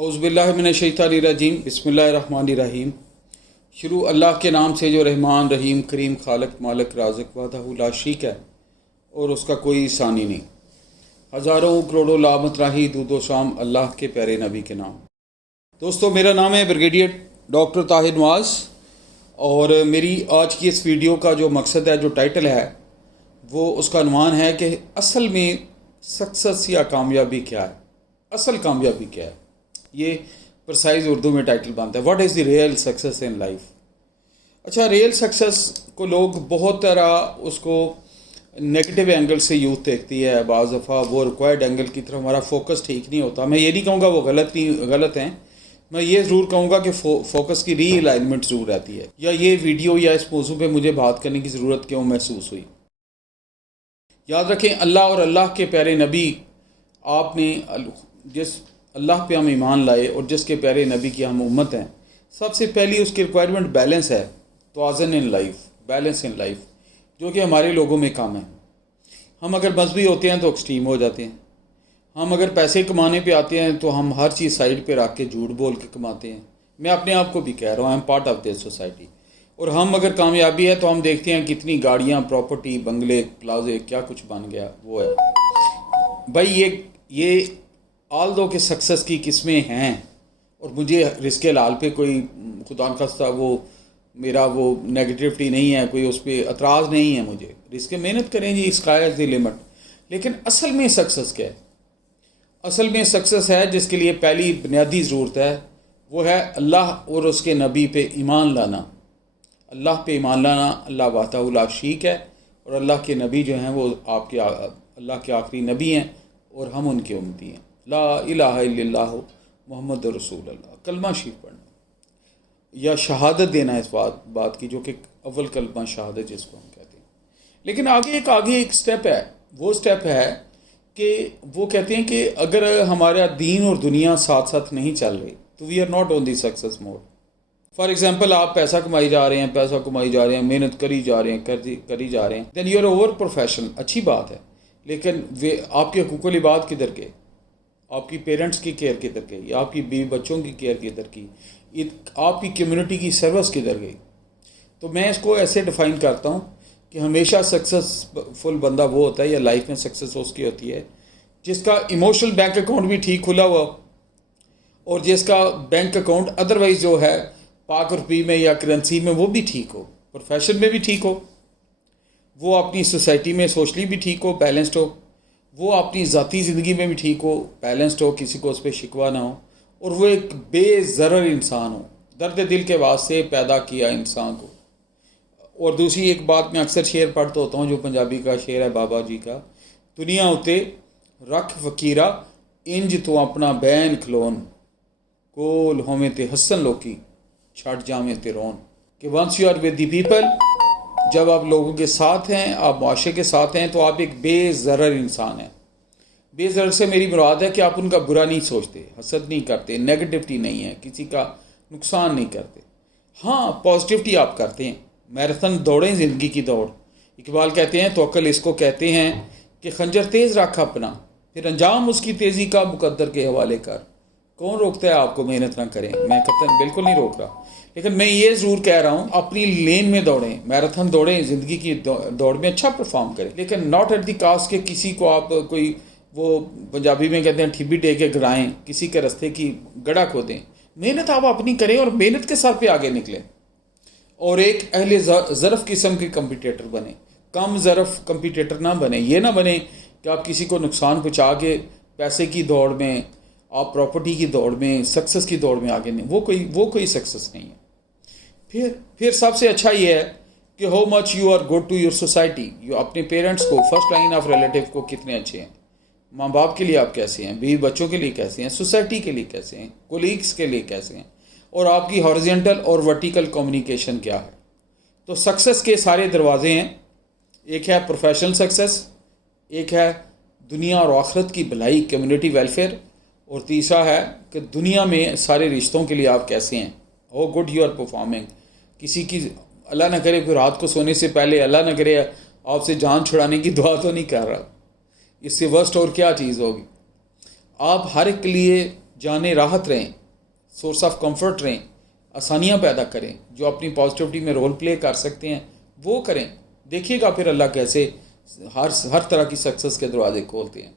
औज़ुबिल्लाहि मिनश्शैतानिर्रजीम बिस्मिल्लाहिर्रहमानिर्रहीम। शुरू अल्लाह के नाम से जो रहमान रहीम करीम खालक मालक राज़िक वहदहु ला शरीक है और उसका कोई सानी नहीं। हज़ारों करोड़ों लामत राही दूदो शाम अल्लाह के प्यारे नबी के नाम। दोस्तों, मेरा नाम है ब्रिगेडियर डॉक्टर ताहिर नवाज़ और मेरी आज की इस वीडियो का जो मकसद है, जो टाइटल है, वो उसका अनुमान है कि असल में सक्सेस या कामयाबी क्या है, असल कामयाबी क्या है। ये प्रसाइज उर्दू में टाइटल बनता है, what is the real success in life. अच्छा, रियल सक्सेस को लोग बहुत तरह उसको नेगेटिव एंगल से यूथ देखती है। बाज़ दफ़ा वो रिक्वायर्ड एंगल की तरफ हमारा फोकस ठीक नहीं होता। मैं ये नहीं कहूँगा वो गलत हैं, मैं ये ज़रूर कहूँगा कि फोकस की री अलाइनमेंट ज़रूर रहती है। या ये वीडियो या इस मौजू पे मुझे बात करने की ज़रूरत क्यों महसूस हुई। याद रखें, अल्लाह और अल्लाह के प्यारे नबी, आपने जिस अल्लाह पे हम ईमान लाए और जिसके प्यारे नबी की हम उम्मत हैं, सबसे पहली उसकी रिक्वायरमेंट बैलेंस है, तवाज़ुन in life, balance in life, जो कि हमारे लोगों में कम है। हम अगर मजहबी होते हैं तो एक्सट्रीम हो जाते हैं। हम अगर पैसे कमाने पे आते हैं तो हम हर चीज़ साइड पे रख के झूठ बोल के कमाते हैं। मैं अपने आप को भी कह रहा हूँ, I am part of this society. और हम अगर कामयाबी है तो हम देखते हैं कितनी गाड़ियाँ, प्रॉपर्टी, बंगले, प्लाजे, क्या कुछ बन गया वो है। भाई ये आल दो के सक्सेस की किस्में हैं और मुझे रिस्क लाल पे कोई खुदा न खास्ता वो मेरा वो नेगेटिविटी नहीं है, कोई उस पर एतराज़ नहीं है। मुझे रिस्क मेहनत करें जी, स्काई इज़ द लिमिट। लेकिन असल में सक्सेस क्या है? असल में सक्सेस है जिसके लिए पहली बुनियादी ज़रूरत है, वो है अल्लाह और उसके नबी पे ईमान लाना। अल्लाह पे ईमान लाना, अल्लाह वहदहु ला शरीक है और अल्लाह के नबी जो हैं वो आपके अल्लाह के आखिरी नबी हैं और हम उनके उम्मती हैं। ला इलाहा इल्लल्लाह मुहम्मद रसूलुल्लाह, कलमा शरीफ पढ़ना या शहादत देना इस बात की, जो कि अव्वल कलमा शहादत जिसको हम कहते हैं। लेकिन आगे एक स्टेप है, वो स्टेप है कि वो कहते हैं कि अगर हमारा दीन और दुनिया साथ साथ नहीं चल रही तो we are not on the success mode. For example, आप पैसा कमाई जा रहे हैं, मेहनत करी जा रहे हैं, then you are over professional, अच्छी बात है। लेकिन वे आपके हुकूकुल इबाद किधर के, आपकी पेरेंट्स की केयर किधर गई, आपकी बीवी बच्चों की केयर किधर की, आपकी कम्युनिटी की सर्विस किधर गई। तो मैं इसको ऐसे डिफ़ाइन करता हूँ कि हमेशा सक्सेसफुल बंदा वो होता है या लाइफ में सक्सेस उसकी होती है जिसका इमोशनल बैंक अकाउंट भी ठीक खुला हुआ और जिसका बैंक अकाउंट अदरवाइज जो है पाक रुपये में या करेंसी में वो भी ठीक हो, प्रोफेशन में भी ठीक हो, वो अपनी सोसाइटी में सोशली भी ठीक हो, बैलेंस्ड हो, वो अपनी ज़ाती ज़िंदगी में भी ठीक हो, बैलेंस्ड हो, किसी को उस पर शिकवा ना हो, और वो एक बेज़रर इंसान हो, दर्द दिल के वास्ते पैदा किया इंसान को। और दूसरी एक बात मैं अक्सर शेर पढ़ता होता हूँ, जो पंजाबी का शेर है बाबा जी का, दुनिया उते रख फकीरा इंज तो अपना बैन खलोन, कोल होवे ते हसन लोकी छट जावे ते रोन। कि once you are with the people, जब आप लोगों के साथ हैं, आप माशरे के साथ हैं, तो आप एक बेज़रर इंसान हैं। बेज़रर से मेरी मुराद है कि आप उनका बुरा नहीं सोचते, हसद नहीं करते, नेगेटिविटी नहीं है, किसी का नुकसान नहीं करते। हाँ, पॉजिटिविटी आप करते हैं। मैराथन दौड़ें ज़िंदगी की दौड़। इकबाल कहते हैं, तवक्कुल इसको कहते हैं कि खंजर तेज़ रख अपना, फिर अंजाम उसकी तेज़ी का मुकद्दर के हवाले कर। कौन रोकता है आपको मेहनत ना करें? मैं कतई बिल्कुल नहीं रोक रहा, लेकिन मैं ये ज़रूर कह रहा हूँ, अपनी लेन में दौड़ें, मैराथन दौड़ें, ज़िंदगी की दौड़ में अच्छा परफॉर्म करें, लेकिन नॉट एट द कास्ट के किसी को आप कोई वो पंजाबी में कहते हैं ठिब्बी दे के गिराएं, किसी के रास्ते की गड़ा खोदें। मेहनत आप अपनी करें और मेहनत के सर पे आगे निकलें और एक अहले ज़रफ़ किस्म के कंपटीटर बने, कम ज़रफ़ कंपटीटर ना बने। ये ना बने कि आप किसी को नुकसान पहुँचा के पैसे की दौड़ में, आप प्रॉपर्टी की दौड़ में, सक्सेस की दौड़ में आगे नहीं, वो कोई सक्सेस नहीं है। फिर सबसे अच्छा ये है कि how much you are good to your society. You अपने पेरेंट्स को, फर्स्ट लाइन ऑफ रिलेटिव को कितने अच्छे हैं, माँ बाप के लिए आप कैसे हैं, बीवी बच्चों के लिए कैसे हैं, सोसाइटी के लिए कैसे हैं, कोलीग्स के लिए कैसे हैं, और आपकी हॉरिजॉन्टल और वर्टिकल कम्युनिकेशन क्या है। तो सक्सेस के सारे दरवाजे हैं। एक है प्रोफेशनल सक्सेस, एक है दुनिया और आखिरत की भलाई, कम्युनिटी वेलफेयर, और तीसरा है कि दुनिया में सारे रिश्तों के लिए आप कैसे हैं, how good you are performing. किसी की अल्लाह ना करे कोई रात को सोने से पहले अल्लाह ना करे आपसे जान छुड़ाने की दुआ तो नहीं कर रहा, इससे वर्स्ट और क्या चीज़ होगी। आप हर एक के लिए جانیں راحت رہیں، سورس آف کمفرٹ رہیں، آسانیاں پیدا کریں، جو اپنی پازیٹیوٹی میں رول پلے کر سکتے ہیں وہ کریں. دیکھیے گا پھر اللہ کیسے ہر طرح کی سکسیس کے دروازے کھولتے ہیں.